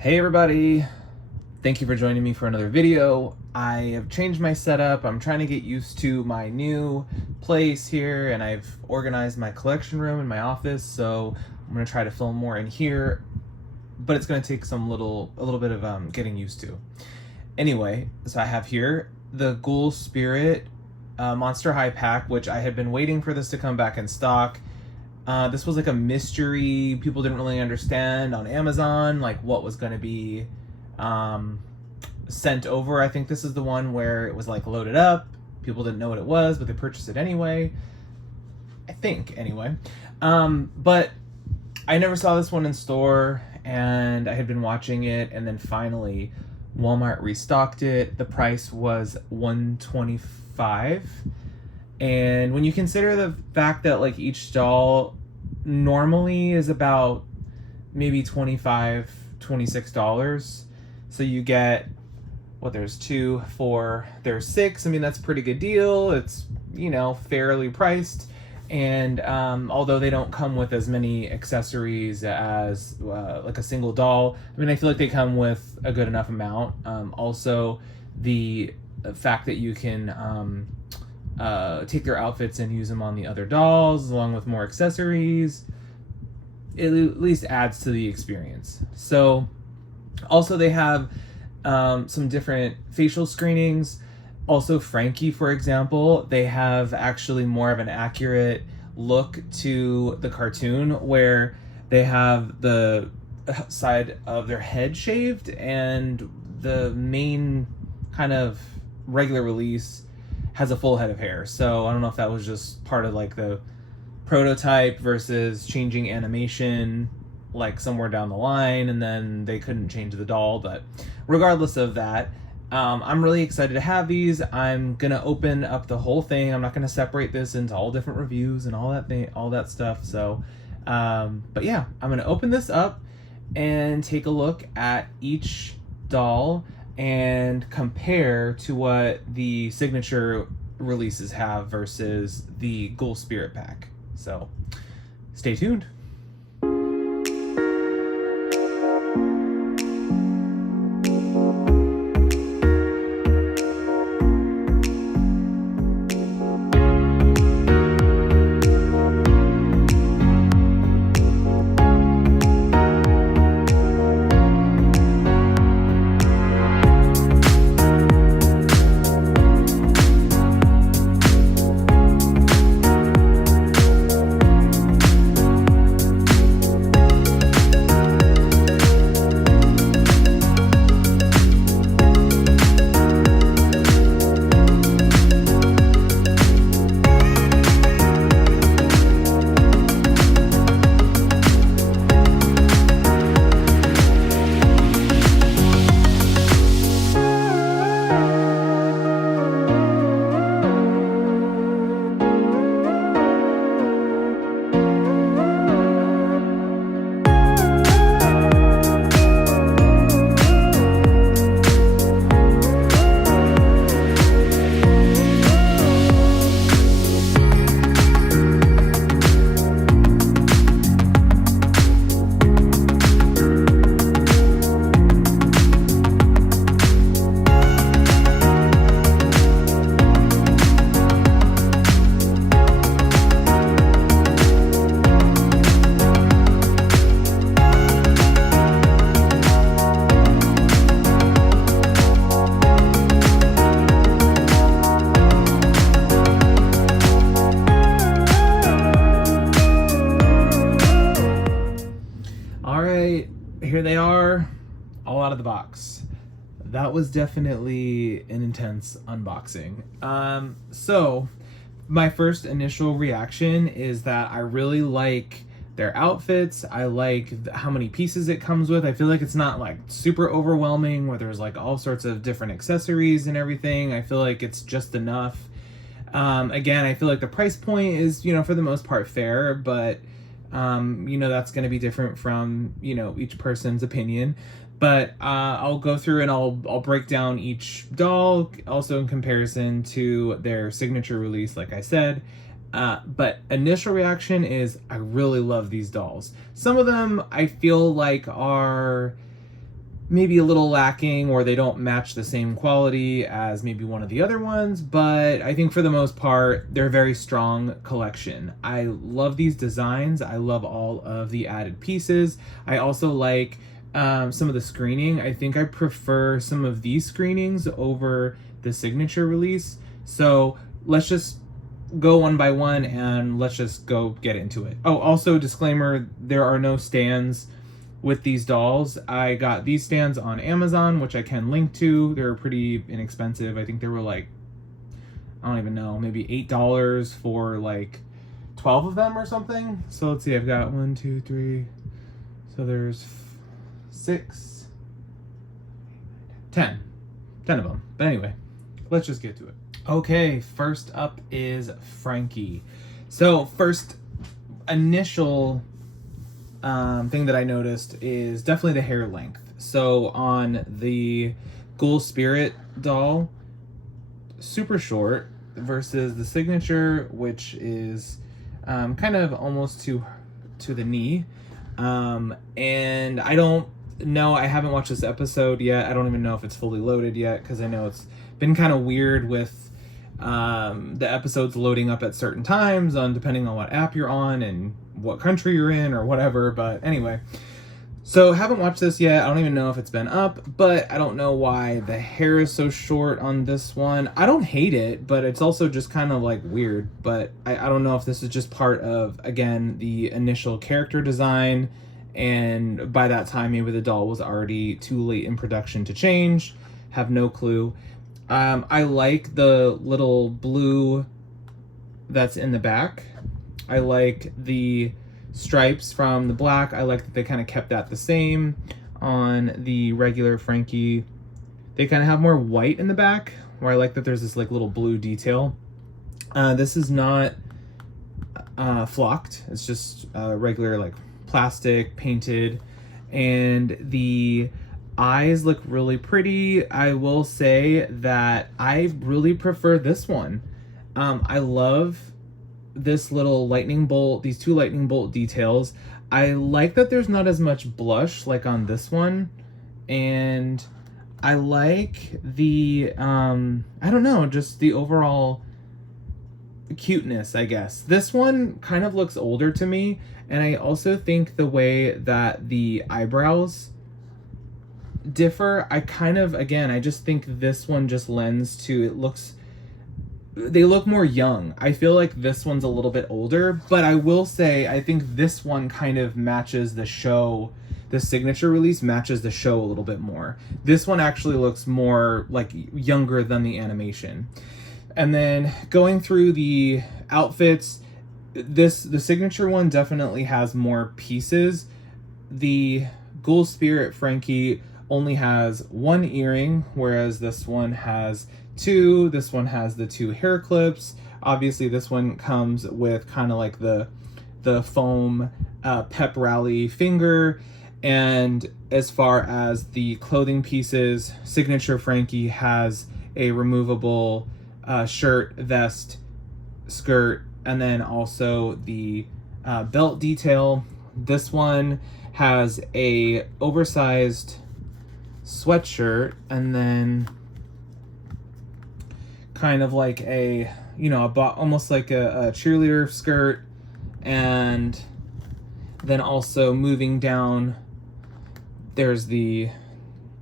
Hey everybody, thank you for joining me for another video. I have changed my setup. I'm trying to get used to my new place here, and I've organized my collection room in my office, so I'm going to try to film more in here, but it's going to take a little bit of getting used to. Anyway, so I have here the Ghoul Spirit Monster High Pack, which I had been waiting for this to come back in stock. This was like a mystery. People didn't really understand on Amazon, like what was going to be sent over. I think this is the one where it was like loaded up. People didn't know what it was, but they purchased it anyway. I think, anyway. But I never saw this one in store, and I had been watching it, and then finally Walmart restocked it. The price was $125. And when you consider the fact that like each doll normally is about maybe $26, so you get there's 2, 4, there's 6. I mean, that's a pretty good deal. It's, you know, fairly priced, and although they don't come with as many accessories as like a single doll, I mean, I feel like they come with a good enough amount. Also, the fact that you can take their outfits and use them on the other dolls along with more accessories, it at least adds to the experience. So also they have some different facial screenings. Also Frankie, for example, they have actually more of an accurate look to the cartoon, where they have the side of their head shaved, and the main kind of regular release has a full head of hair. So I don't know if that was just part of like the prototype versus changing animation like somewhere down the line, and then they couldn't change the doll. But regardless of that, I'm really excited to have these. I'm gonna open up the whole thing. I'm not gonna separate this into all different reviews and all that stuff. So but yeah, I'm gonna open this up and take a look at each doll and compare to what the signature releases have versus the Ghoul Spirit pack. So stay tuned. Here they are, all out of the box. That was definitely an intense unboxing. So my first initial reaction is that I really like their outfits. I like how many pieces it comes with. I feel like it's not like super overwhelming where there's like all sorts of different accessories and everything. I feel like it's just enough. Again, I feel like the price point is, you know, for the most part fair, but you know, that's going to be different from, you know, each person's opinion. But I'll go through and I'll break down each doll, also in comparison to their signature release, like I said. But initial reaction is I really love these dolls. Some of them I feel like are maybe a little lacking, or they don't match the same quality as maybe one of the other ones, but I think for the most part, they're a very strong collection. I love these designs. I love all of the added pieces. I also like some of the screening. I think I prefer some of these screenings over the signature release. So let's just go one by one and let's just go get into it. Oh, also disclaimer, there are no stands with these dolls. I got these stands on Amazon, which I can link to. They're pretty inexpensive. I think they were like, I don't even know, maybe $8 for like 12 of them or something. So let's see, I've got 1, 2, 3. So there's 6, 10 of them. But anyway, let's just get to it. Okay, first up is Frankie. So first initial thing that I noticed is definitely the hair length. So on the Ghoul Spirit doll, super short, versus the signature, which is kind of almost to the knee. And I don't know, I haven't watched this episode yet. I don't even know if it's fully loaded yet, because I know it's been kind of weird with the episodes loading up at certain times on depending on what app you're on and what country you're in or whatever. But anyway, so haven't watched this yet. I don't even know if it's been up, but I don't know why the hair is so short on this one. I don't hate it, but it's also just kind of like weird. But I don't know if this is just part of, again, the initial character design, and by that time maybe the doll was already too late in production to change. Have no clue. I like the little blue that's in the back. I like the stripes from the black. I like that they kind of kept that the same on the regular Frankie. They kind of have more white in the back, where I like that there's this like little blue detail. This is not flocked. It's just regular like plastic painted, and the eyes look really pretty. I will say that I really prefer this one. I love this little lightning bolt, these 2 lightning bolt details. I like that there's not as much blush like on this one, and I like the I don't know, just the overall cuteness, I guess. This one kind of looks older to me, and I also think the way that the eyebrows differ, I kind of, again, I just think this one just lends to, they look more young. I feel like this one's a little bit older, but I will say I think this one kind of matches the show. The signature release matches the show a little bit more. This one actually looks more like younger than the animation. And then going through the outfits, the signature one definitely has more pieces. The Ghoul Spirit Frankie only has 1 earring, whereas this one has 2. This one has the 2 hair clips. Obviously, this one comes with kind of like the foam pep rally finger. And as far as the clothing pieces, signature Frankie has a removable shirt, vest, skirt, and then also the belt detail. This one has a oversized sweatshirt, and then kind of like a, you know, almost like a cheerleader skirt, and then also moving down, there's the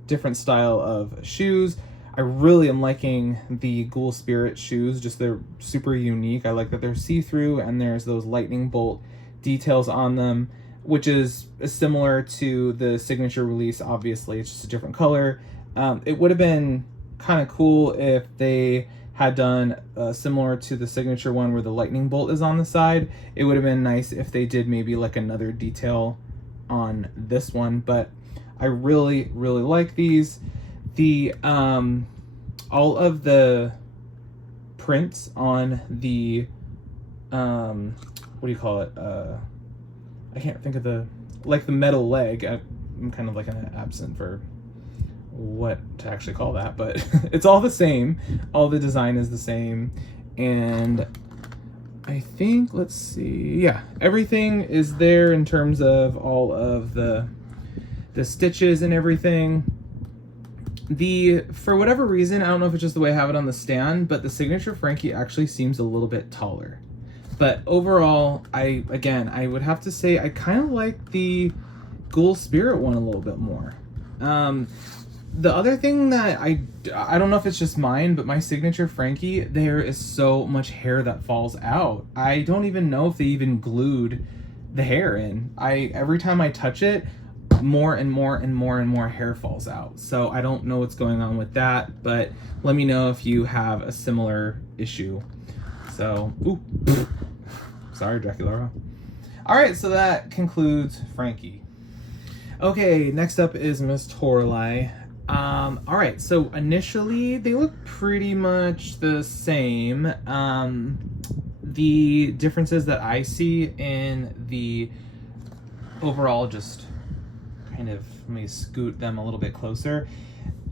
different style of shoes. I really am liking the Ghoul Spirit shoes, just they're super unique. I like that they're see-through and there's those lightning bolt details on them, which is similar to the signature release. Obviously, it's just a different color. It would have been kind of cool if they had done similar to the signature one where the lightning bolt is on the side. It would have been nice if they did maybe like another detail on this one, but I really, really like these. The all of the prints on the what do you call it? I can't think of the metal leg. I'm kind of like absent for what to actually call that, but it's all the same. All the design is the same, and I think, let's see, yeah, everything is there in terms of all of the stitches and everything. For whatever reason, I don't know if it's just the way I have it on the stand, but the signature Frankie actually seems a little bit taller. But overall, I would have to say I kind of like the Ghoul Spirit one a little bit more. The other thing that I don't know if it's just mine, but my signature Frankie, there is so much hair that falls out. I don't even know if they even glued the hair in. Every time I touch it, more and more and more and more hair falls out. So I don't know what's going on with that, but let me know if you have a similar issue. So, ooh, sorry, Dracula. All right, so that concludes Frankie. Okay, next up is Miss Torlai. All right, so initially they look pretty much the same. The differences that I see in the overall, just kind of, let me scoot them a little bit closer.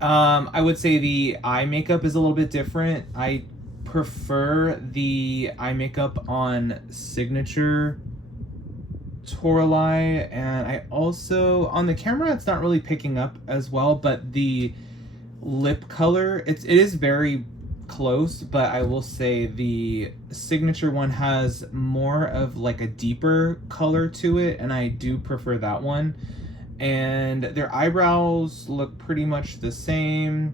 I would say the eye makeup is a little bit different. I prefer the eye makeup on Signature Torlai, and I also, on the camera it's not really picking up as well, but the lip color, it is very close, but I will say the Signature one has more of like a deeper color to it, and I do prefer that one. And their eyebrows look pretty much the same.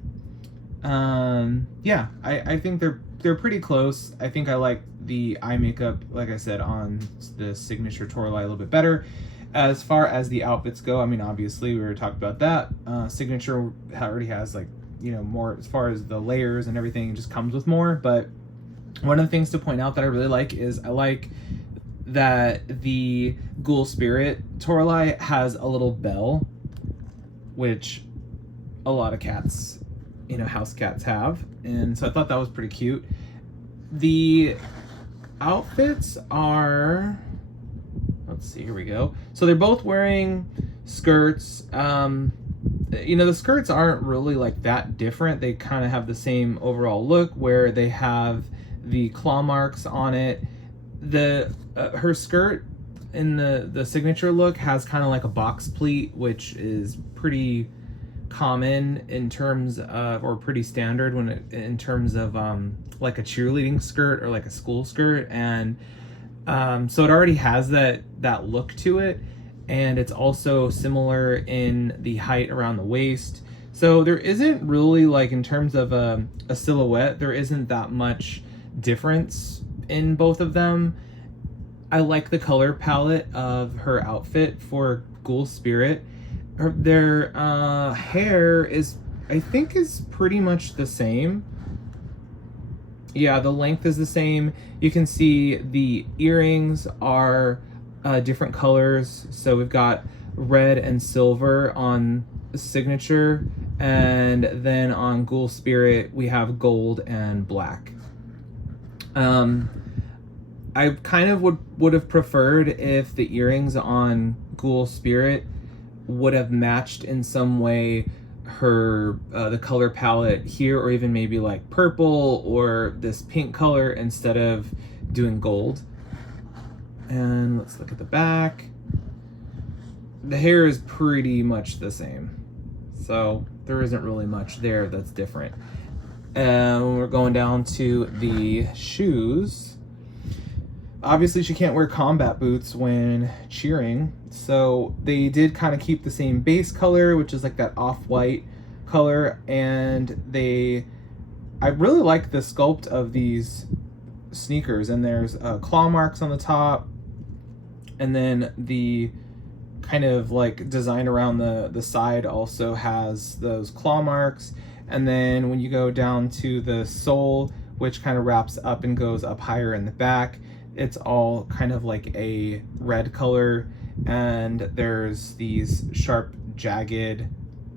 Yeah, I think they're pretty close. I think I like the eye makeup, like I said, on the Signature Torlai a little bit better. As far as the outfits go, I mean, obviously we already talked about that. Signature already has, like, you know, more as far as the layers and everything, it just comes with more. But one of the things to point out that I really like is I like that the Ghoul Spirit Torlai has a little bell, which a lot of cats, you know, house cats have, and so I thought that was pretty cute. The outfits are, let's see, here we go. So they're both wearing skirts. You know, the skirts aren't really like that different. They kind of have the same overall look, where they have the claw marks on it. Her skirt in the Signature look has kind of like a box pleat, which is pretty common in terms of, or pretty standard in terms of like a cheerleading skirt or like a school skirt, and so it already has that look to it, and it's also similar in the height around the waist. So there isn't really, like, in terms of a silhouette, there isn't that much difference in both of them. I like the color palette of her outfit for Ghoul Spirit. Their hair is, I think, is pretty much the same. Yeah, the length is the same. You can see the earrings are different colors. So we've got red and silver on Signature, and then on Ghoul Spirit we have gold and black. I kind of would have preferred if the earrings on Ghoul Spirit would have matched in some way her the color palette here, or even maybe like purple or this pink color instead of doing gold. And let's look at the back. The hair is pretty much the same, so there isn't really much there that's different. And we're going down to the shoes. Obviously she can't wear combat boots when cheering, so they did kind of keep the same base color, which is like that off-white color, and I really like the sculpt of these sneakers, and there's claw marks on the top, and then the kind of like design around the side also has those claw marks, and then when you go down to the sole, which kind of wraps up and goes up higher in the back, it's all kind of like a red color, and there's these sharp jagged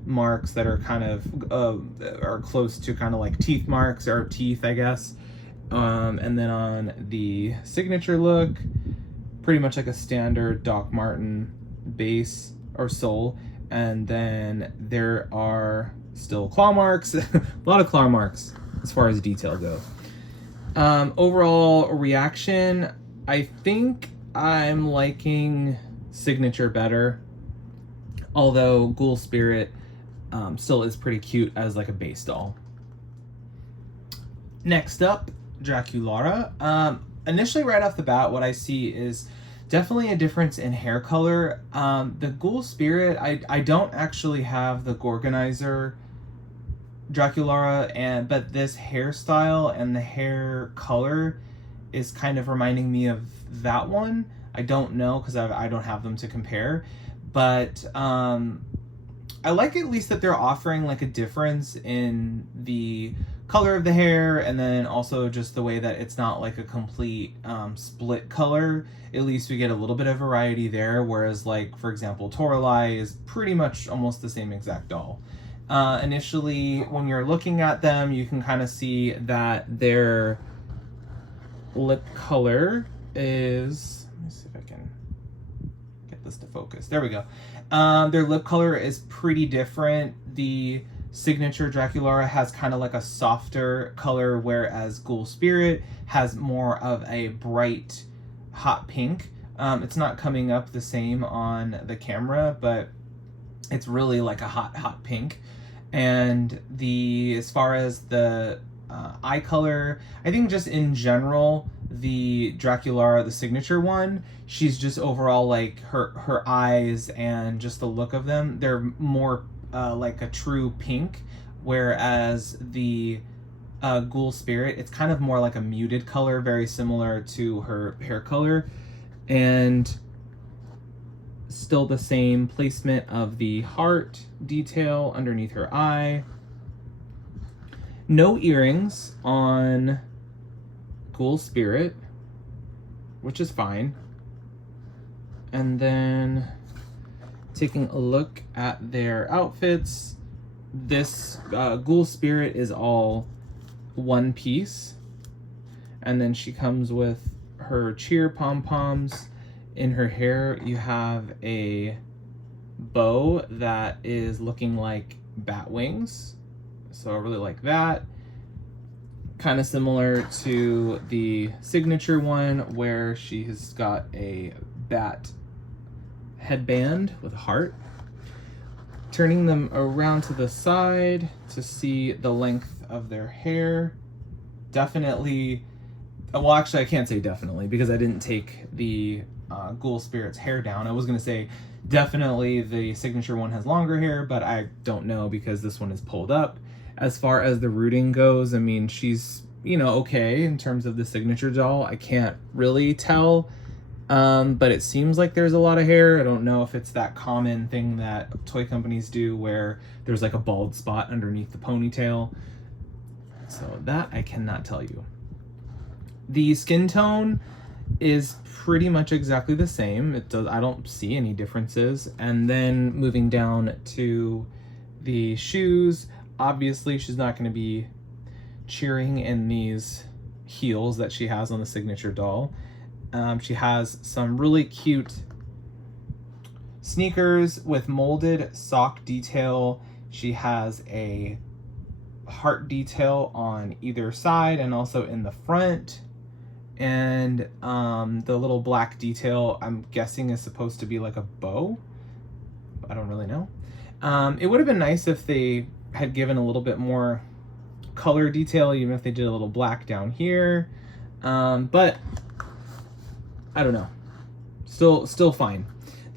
marks that are kind of are close to kind of like teeth marks, or teeth, I guess. And then on the Signature look, pretty much like a standard Doc Marten base or sole, and then there are still claw marks, a lot of claw marks as far as detail go. Overall reaction, I think I'm liking Signature better, although Ghoul Spirit still is pretty cute as like a base doll. Next up, Draculara. Initially, right off the bat, what I see is definitely a difference in hair color. The Ghoul Spirit, I don't actually have the Gorganizer Draculara, but this hairstyle and the hair color is kind of reminding me of that one. I don't know because I don't have them to compare, but I like at least that they're offering like a difference in the color of the hair, and then also just the way that it's not like a complete split color. At least we get a little bit of variety there, whereas like, for example, Toralei is pretty much almost the same exact doll. Initially, when you're looking at them, you can kind of see that their lip color is, let me see if I can get this to focus. There we go. Their lip color is pretty different. The signature Draculara has kind of like a softer color, whereas Ghoul Spirit has more of a bright hot pink. It's not coming up the same on the camera, but it's really like a hot pink. And as far as the eye color, I think just in general, the Draculara, the signature one, she's just overall like her eyes and just the look of them, they're more like a true pink, whereas the Ghoul Spirit, it's kind of more like a muted color, very similar to her hair color, and still the same placement of the heart detail underneath her eye. No earrings on Ghoul Spirit, which is fine. And then taking a look at their outfits, this Ghoul Spirit is all one piece, and then she comes with her cheer pom-poms. In her hair, you have a bow that is looking like bat wings, so I really like that. Kind of similar to the signature one, where she's got a bat headband with a heart. Turning them around to the side to see the length of their hair. Definitely, well, actually, I can't say definitely because I didn't take the Ghoul Spirit's hair down. I was going to say definitely the signature one has longer hair, but I don't know because this one is pulled up. As far as the rooting goes, I mean, she's, okay in terms of the signature doll. I can't really tell, but it seems like there's a lot of hair. I don't know if it's that common thing that toy companies do where there's like a bald spot underneath the ponytail. So that I cannot tell you. The skin tone is pretty much exactly the same. I don't see any differences. And then moving down to the shoes, obviously she's not going to be cheering in these heels that she has on the signature doll. She has some really cute sneakers with molded sock detail. She has a heart detail on either side and also in the front. And the little black detail, I'm guessing, is supposed to be like a bow. I don't really know. It would have been nice if they had given a little bit more color detail, even if they did a little black down here. But I don't know. Still fine.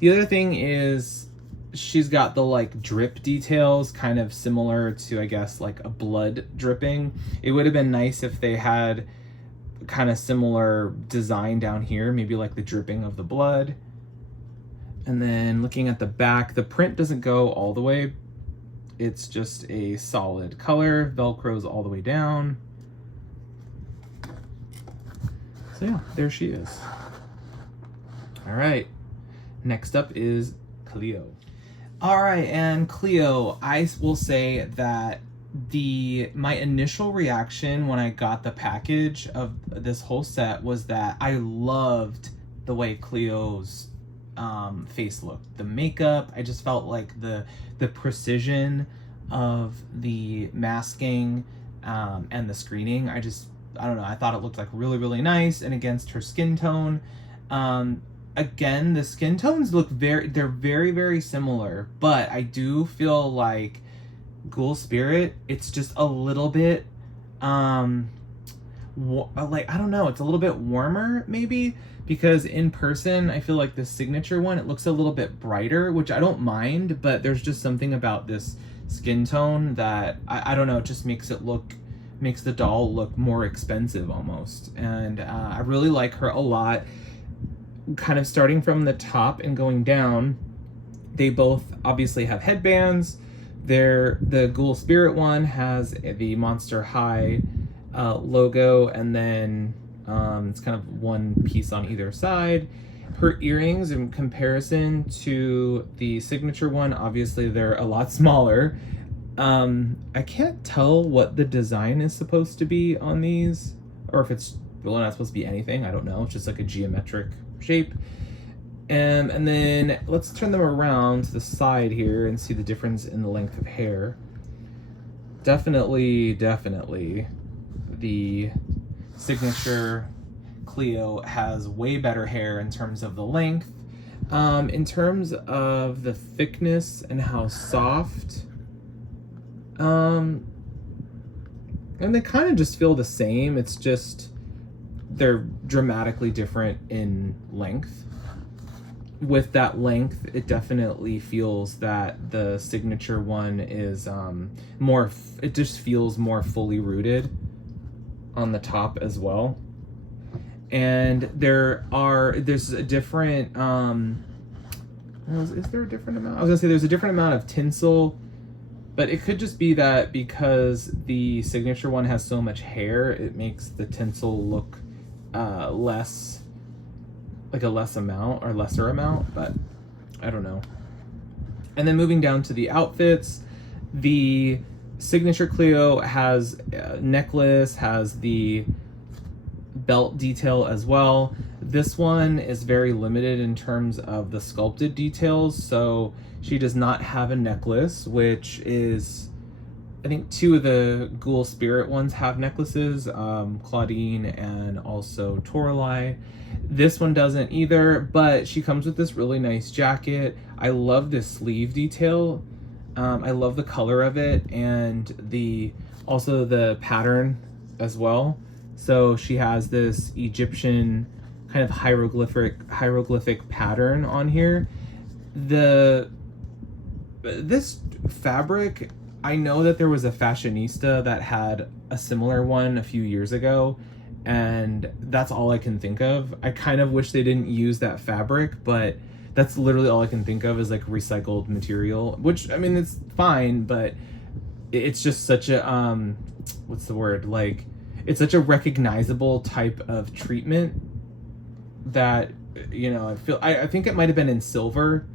The other thing is she's got the like drip details, kind of similar to, I guess, like a blood dripping. It would have been nice if they had kind of similar design down here, maybe like the dripping of the blood. And then looking at the back, the print doesn't go all the way. It's just a solid color. Velcro's all the way down. So yeah, there she is. All right, next up is Cleo. All right, and Cleo, I will say that my initial reaction when I got the package of this whole set was that I loved the way Cleo's face looked. The makeup, I just felt like the precision of the masking and the screening. I don't know, I thought it looked like really, really nice, and against her skin tone. The skin tones look they're very, very similar, but I do feel like Ghoul Spirit, it's just a little bit, like, I don't know, it's a little bit warmer maybe, because in person I feel like the signature one, it looks a little bit brighter, which I don't mind, but there's just something about this skin tone that I don't know, it just makes the doll look more expensive almost. And I really like her a lot. Kind of starting from the top and going down, they both obviously have headbands. The Ghoul Spirit one has the Monster High logo, and then it's kind of one piece on either side. Her earrings, in comparison to the signature one, obviously they're a lot smaller. I can't tell what the design is supposed to be on these, or if it's really not supposed to be anything. I don't know. It's just like a geometric shape. And then let's turn them around to the side here and see the difference in the length of hair. Definitely the signature Cleo has way better hair in terms of the length. In terms of the thickness and how soft, and they kind of just feel the same. It's just they're dramatically different in length. With that length, it definitely feels that the signature one is it just feels more fully rooted on the top as well. And there's a different is there a different amount? I was gonna say there's a different amount of tinsel, but it could just be that because the signature one has so much hair, it makes the tinsel look less, like a lesser amount, but I don't know. And then moving down to the outfits, the signature Cleo has a necklace, has the belt detail as well. This one is very limited in terms of the sculpted details, so she does not have a necklace, which is, I think two of the Ghoul Spirit ones have necklaces, Claudine and also Toralei. This one doesn't either, but she comes with this really nice jacket. I love this sleeve detail. I love the color of it, and also the pattern as well. So she has this Egyptian kind of hieroglyphic pattern on here. This fabric, I know that there was a fashionista that had a similar one a few years ago, and that's all I can think of. I kind of wish they didn't use that fabric, but that's literally all I can think of is like recycled material, which, I mean, it's fine, but it's just such a what's the word, like, it's such a recognizable type of treatment that, you know, I think it might have been in silver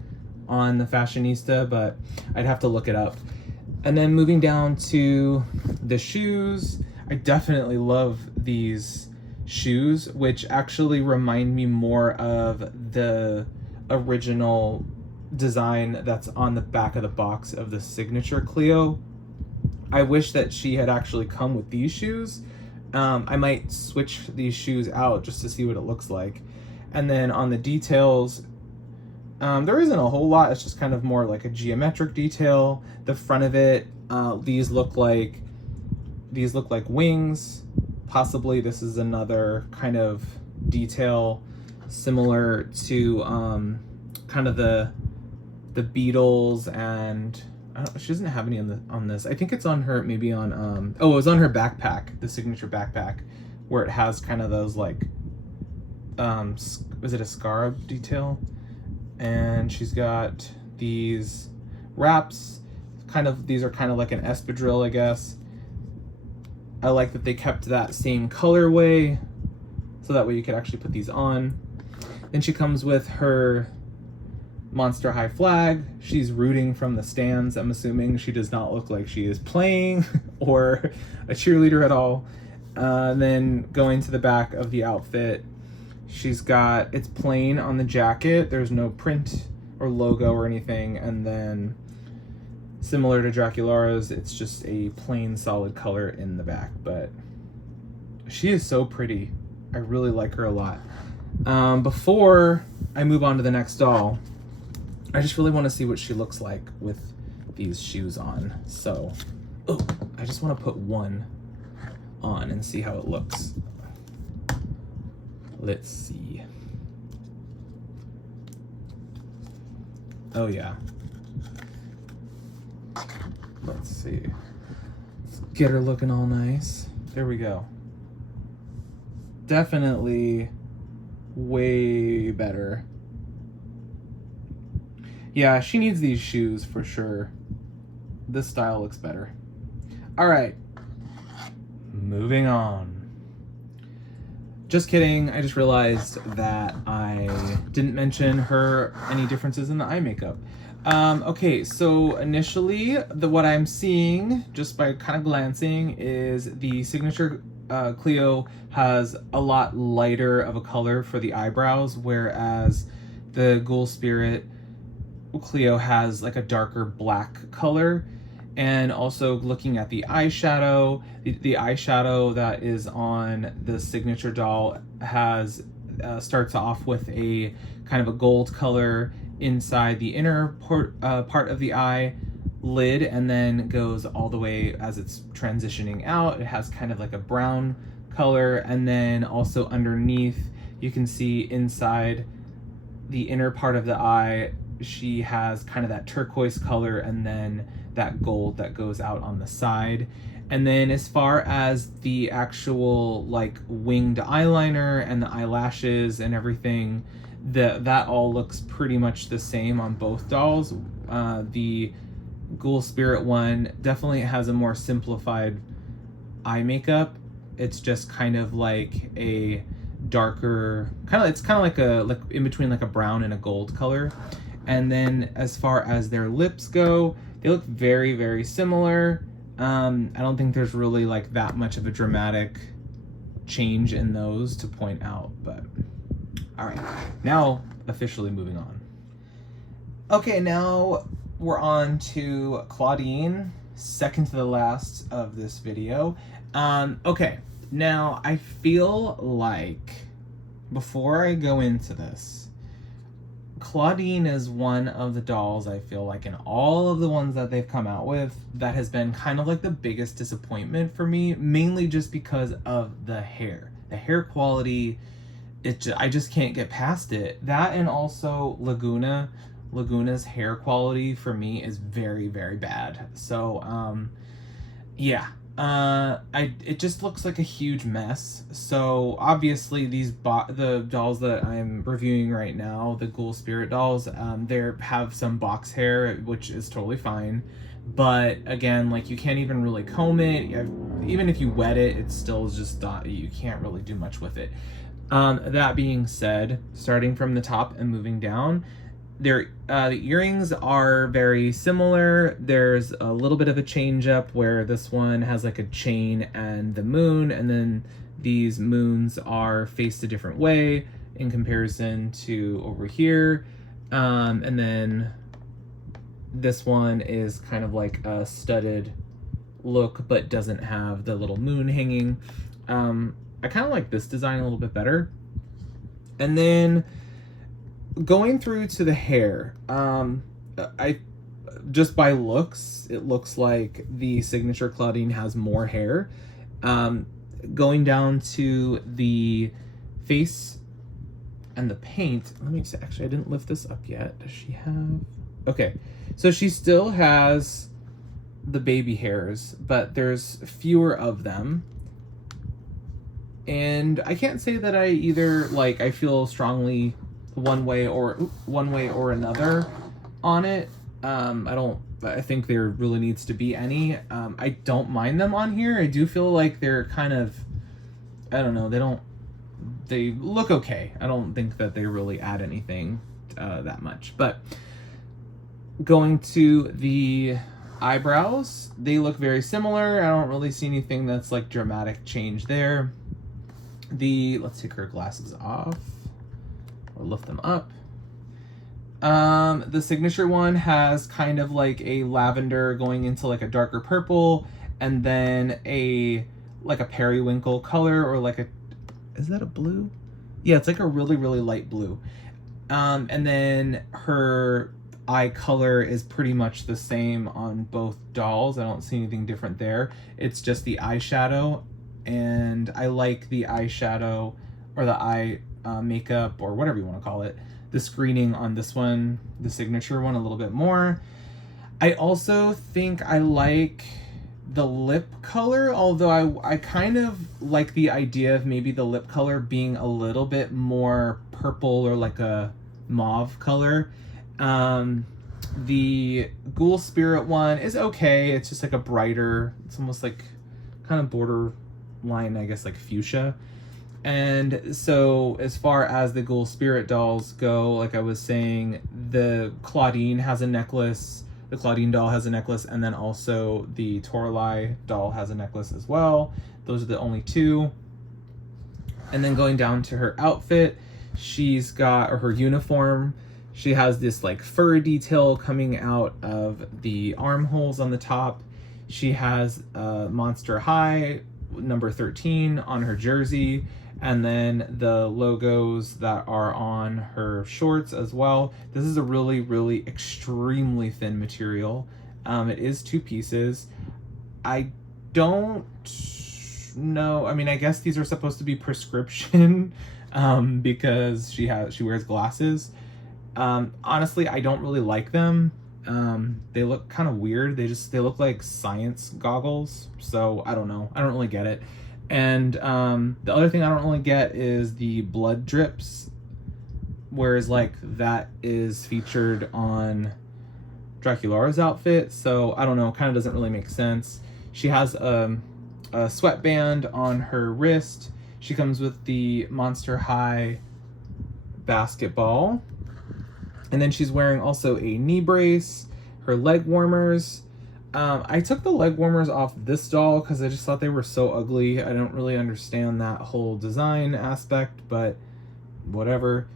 on the fashionista, but I'd have to look it up. And then moving down to the shoes, I definitely love these shoes, which actually remind me more of the original design that's on the back of the box of the signature Cleo. I wish that she had actually come with these shoes. I might switch these shoes out just to see what it looks like. And then on the details, there isn't a whole lot. It's just kind of more like a geometric detail. The front of it, these look like wings. Possibly this is another kind of detail similar to kind of the beetles, and she doesn't have any on this. I think it's on her, maybe on it was on her backpack, the signature backpack, where it has kind of those like was it a scarab detail? And she's got these wraps, these are kind of like an espadrille, I guess. I like that they kept that same colorway, so that way you could actually put these on. Then she comes with her Monster High flag. She's rooting from the stands. I'm assuming she does not look like she is playing or a cheerleader at all. Then going to the back of the outfit, it's plain on the jacket. There's no print or logo or anything. And then similar to Draculaura's, it's just a plain solid color in the back. But she is so pretty. I really like her a lot. Before I move on to the next doll, I just really want to see what she looks like with these shoes on. So, oh, I just want to put one on and see how it looks. Let's see. Oh yeah. Let's see. Let's get her looking all nice. There we go. Definitely way better. Yeah, she needs these shoes for sure. This style looks better. All right. Moving on. Just kidding, I just realized that I didn't mention her any differences in the eye makeup. Okay, so initially, what I'm seeing, just by kind of glancing, is the signature Cleo has a lot lighter of a color for the eyebrows, whereas the Ghoul Spirit Cleo has like a darker black color. And also looking at the eyeshadow, the eyeshadow that is on the signature doll has starts off with a kind of a gold color inside the inner part of the eye lid, and then goes all the way as it's transitioning out. It has kind of like a brown color, and then also underneath you can see inside the inner part of the eye she has kind of that turquoise color, and then that gold that goes out on the side. And then as far as the actual like winged eyeliner and the eyelashes and everything, that all looks pretty much the same on both dolls. The Ghoul Spirit one definitely has a more simplified eye makeup. It's just kind of like a darker it's kind of like in between like a brown and a gold color. And then as far as their lips go, they look very, very similar. I don't think there's really like that much of a dramatic change in those to point out, but all right, now officially moving on. Okay, now we're on to Claudine, second to the last of this video. Okay, now I feel like before I go into this, Claudine is one of the dolls I feel like in all of the ones that they've come out with that has been kind of like the biggest disappointment for me, mainly just because of the hair. The hair quality, I just can't get past it. That, and also Laguna's hair quality for me is very, very bad. So, yeah. It just looks like a huge mess. So obviously the dolls that I'm reviewing right now, the Ghoul Spirit dolls, they have some box hair, which is totally fine. But again, like you can't even really comb it. Even if you wet it, it's still just you can't really do much with it. That being said, starting from the top and moving down, the earrings are very similar. There's a little bit of a change up where this one has like a chain and the moon, and then these moons are faced a different way in comparison to over here. And then this one is kind of like a studded look but doesn't have the little moon hanging. I kind of like this design a little bit better. And then going through to the hair, I just by looks, it looks like the signature Claudine has more hair. Going down to the face and the paint, let me see, actually I didn't lift this up yet. Does she have? Okay, so she still has the baby hairs, but there's fewer of them. And I can't say that I either like I feel strongly one way or another on it. I think there really needs to be any. I don't mind them on here. I do feel like they're kind of, I don't know, they look okay. I don't think that they really add anything that much. But going to the eyebrows, they look very similar. I don't really see anything that's like dramatic change there. Let's take her glasses off or lift them up. The signature one has kind of like a lavender going into like a darker purple, and then like a periwinkle color, or like is that a blue? Yeah, it's like a really, really light blue. And then her eye color is pretty much the same on both dolls. I don't see anything different there. It's just the eyeshadow, and I like the eyeshadow or the eye makeup or whatever you want to call it, the screening on this one, the signature one, a little bit more. I also think I like the lip color, although I kind of like the idea of maybe the lip color being a little bit more purple or like a mauve color. The Ghoul Spirit one is okay. It's just like a brighter, it's almost like kind of borderline, I guess, like fuchsia. And so as far as the Ghoul Spirit dolls go, like I was saying, the Claudine has a necklace, the Claudine doll has a necklace, and then also the Toralei doll has a necklace as well. Those are the only two. And then going down to her outfit, she's got, or her uniform, she has this like fur detail coming out of the armholes on the top. She has Monster High number 13 on her jersey, and then the logos that are on her shorts as well. This is a really, really extremely thin material. It is 2 pieces. I don't know. I mean, I guess these are supposed to be prescription because she wears glasses. Honestly, I don't really like them. They look kind of weird. They look like science goggles. So I don't know. I don't really get it. And the other thing I don't really get is the blood drips, whereas like that is featured on Draculaura's outfit. So I don't know, kind of doesn't really make sense. She has a sweatband on her wrist. She comes with the Monster High basketball. And then she's wearing also a knee brace, her leg warmers. I took the leg warmers off this doll because I just thought they were so ugly. I don't really understand that whole design aspect, but whatever.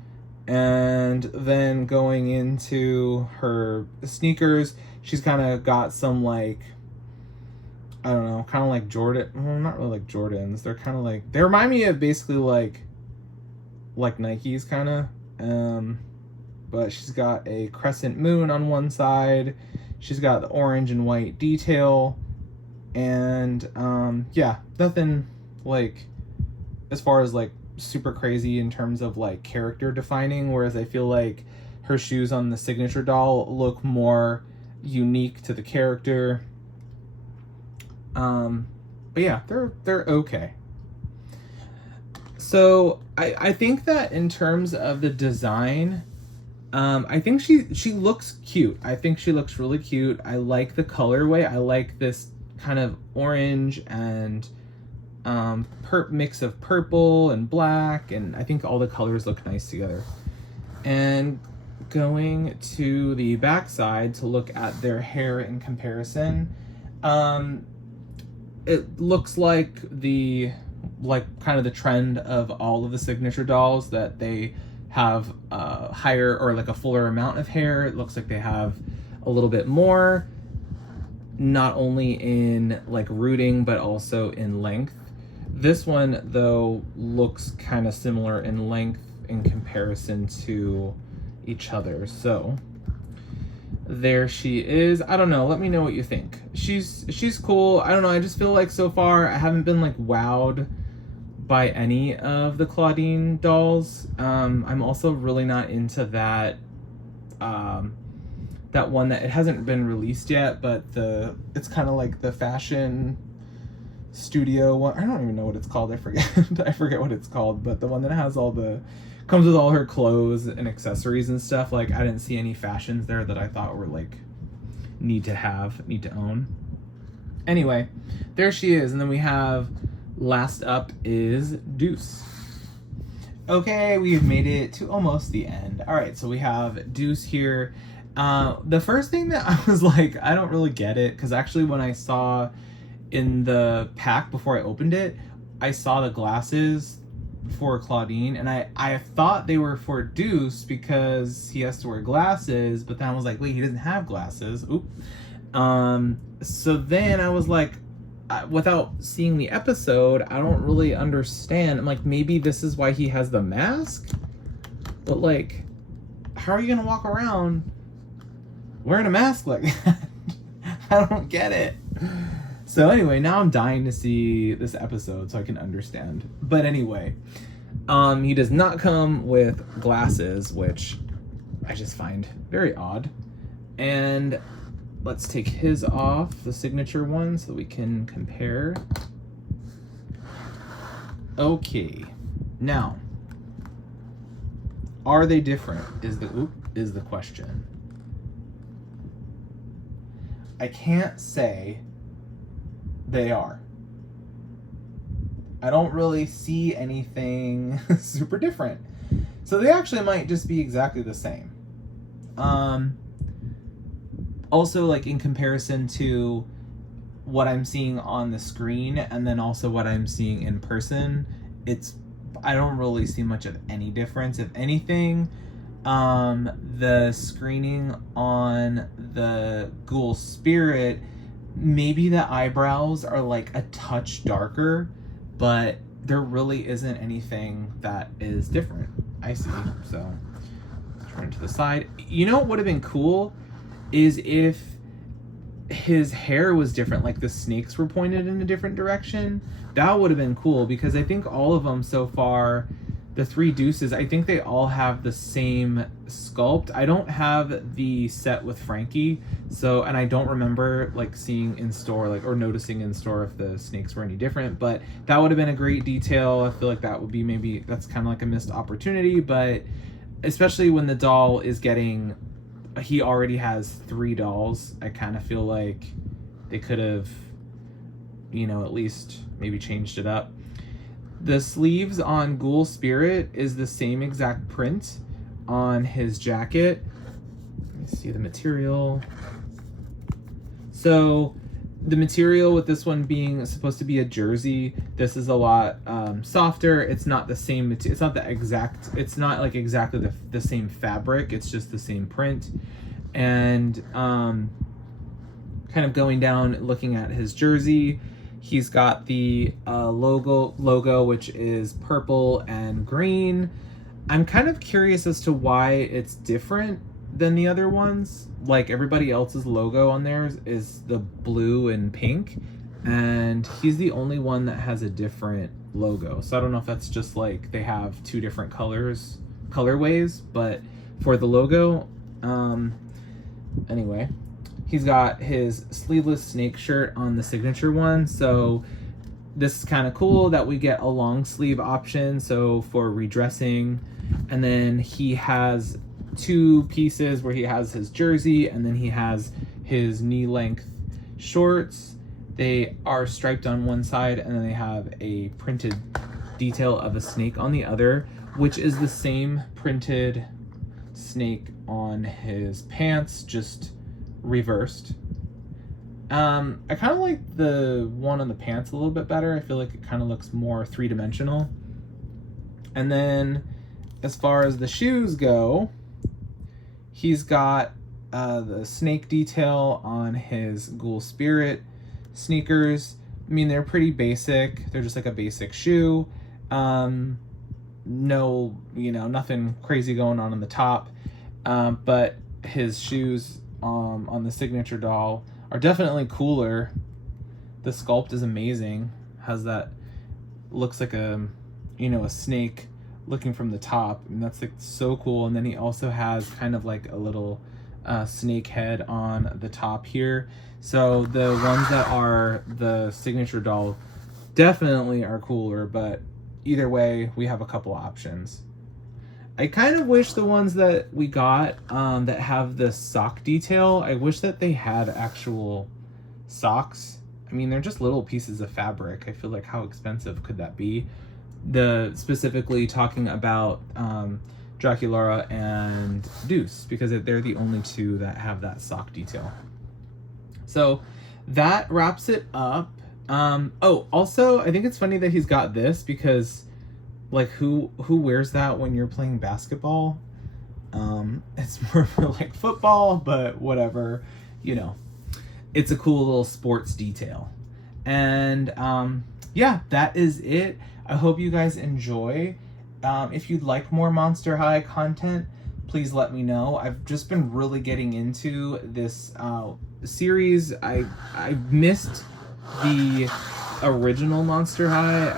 And then going into her sneakers, she's kind of got some like, I don't know, kind of like Jordan. Well, not really like Jordans. They're kind of like, they remind me of basically like Nikes kind of. But she's got a crescent moon on one side. She's got the orange and white detail. And yeah, nothing like as far as like super crazy in terms of like character defining, whereas I feel like her shoes on the signature doll look more unique to the character. But yeah, they're okay. So I think that in terms of the design, I think she looks cute. I think she looks really cute. I like the colorway. I like this kind of orange and mix of purple and black, and I think all the colors look nice together. And going to the back side to look at their hair in comparison, it looks like kind of the trend of all of the signature dolls, that they have higher or like a fuller amount of hair. It looks like they have a little bit more, not only in like rooting but also in length. This one though looks kind of similar in length in comparison to each other. So there she is. I don't know, let me know what you think. She's cool. I don't know, I just feel like so far I haven't been like wowed by any of the Claudine dolls. I'm also really not into that that one that it hasn't been released yet, but it's kind of like the fashion studio one. I don't even know what it's called. I forget what it's called, but the one that has comes with all her clothes and accessories and stuff. Like I didn't see any fashions there that I thought were like need to own. Anyway, there she is. And then we have, last up is Deuce. Okay, we've made it to almost the end. All right, so we have Deuce here. The first thing that I was like, I don't really get it, because actually when I saw in the pack before I opened it, I saw the glasses for Claudine, and I thought they were for Deuce because he has to wear glasses, but then I was like, wait, he doesn't have glasses. Oop. So then I was like, without seeing the episode, I don't really understand. I'm like, maybe this is why he has the mask? But like, how are you gonna walk around wearing a mask like that? I don't get it. So anyway, now I'm dying to see this episode so I can understand. But anyway, he does not come with glasses, which I just find very odd. And let's take his off, the signature one, so we can compare. Okay, now, are they different? Is the question. I can't say they are. I don't really see anything super different. So they actually might just be exactly the same. Also, like in comparison to what I'm seeing on the screen and then also what I'm seeing in person, I don't really see much of any difference. If anything, the screening on the Ghoul Spirit, maybe the eyebrows are like a touch darker, but there really isn't anything that is different. I see. So turn to the side. You know what would have been cool is if his hair was different, like the snakes were pointed in a different direction. That would have been cool, because I think all of them so far, the 3 deuces, I think they all have the same sculpt. I don't have the set with Frankie, so, and I don't remember like seeing in store, like, or noticing in store if the snakes were any different, but that would have been a great detail. I feel like that would be, maybe that's kind of like a missed opportunity, but especially when the doll is getting, he already has 3 dolls. I kind of feel like they could have, you know, at least maybe changed it up. The sleeves on Ghoul Spirit is the same exact print on his jacket. Let me see the material. So the material with this one being supposed to be a jersey, this is a lot softer. It's not the same material. It's not the exact. It's not like exactly the same fabric. It's just the same print. And kind of going down, looking at his jersey, he's got the logo, which is purple and green. I'm kind of curious as to why it's different than the other ones. Like, everybody else's logo on theirs is the blue and pink, and he's the only one that has a different logo. So I don't know if that's just like they have 2 different colorways, but for the logo, anyway, he's got his sleeveless snake shirt on the signature one. So this is kind of cool that we get a long sleeve option, so for redressing. And then he has 2 pieces where he has his jersey and then he has his knee length shorts. They are striped on one side and then they have a printed detail of a snake on the other, which is the same printed snake on his pants, just reversed. I kind of like the one on the pants a little bit better. I feel like it kind of looks more 3-dimensional. And then as far as the shoes go, he's got the snake detail on his Ghoul Spirit sneakers. I mean, they're pretty basic. They're just like a basic shoe. No, you know, nothing crazy going on the top. But his shoes on the signature doll are definitely cooler. The sculpt is amazing. Has that, looks like a, you know, a snake looking from the top, and that's like so cool. And then he also has kind of like a little snake head on the top here. So the ones that are the signature doll definitely are cooler, but either way, we have a couple options. I kind of wish the ones that we got that have the sock detail, I wish that they had actual socks. I mean, they're just little pieces of fabric. I feel like, how expensive could that be? Specifically talking about Draculaura and Deuce, because they're the only 2 that have that sock detail. So that wraps it up. Oh, also, I think it's funny that he's got this, because like who wears that when you're playing basketball? It's more for like football, but whatever, you know, it's a cool little sports detail. And yeah, that is it. I hope you guys enjoy. If you'd like more Monster High content, please let me know. I've just been really getting into this series. I missed the original Monster High.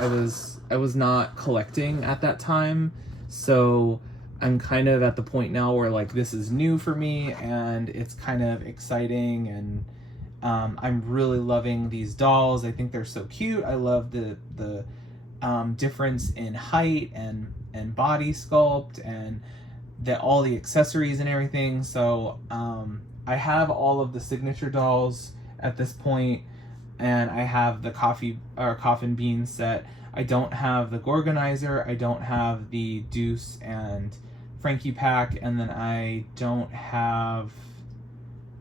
I was not collecting at that time, so I'm kind of at the point now where like this is new for me and it's kind of exciting, and I'm really loving these dolls. I think they're so cute. I love the difference in height and body sculpt and all the accessories and everything. So I have all of the signature dolls at this point, and I have the Coffin Bean set. I don't have the Gorgonizer, I don't have the Deuce and Frankie pack, and then I don't have,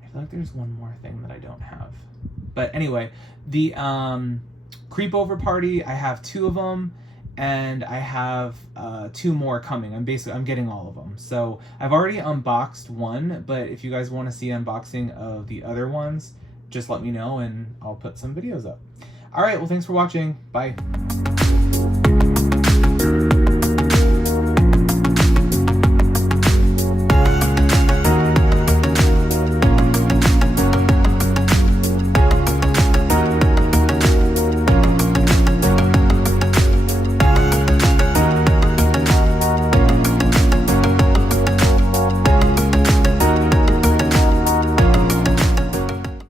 I feel like there's one more thing that I don't have. But anyway, the Creepover Party, I have 2 of them, and I have 2 more coming. I'm getting all of them. So I've already unboxed one, but if you guys want to see unboxing of the other ones, just let me know and I'll put some videos up. All right, well, thanks for watching. Bye.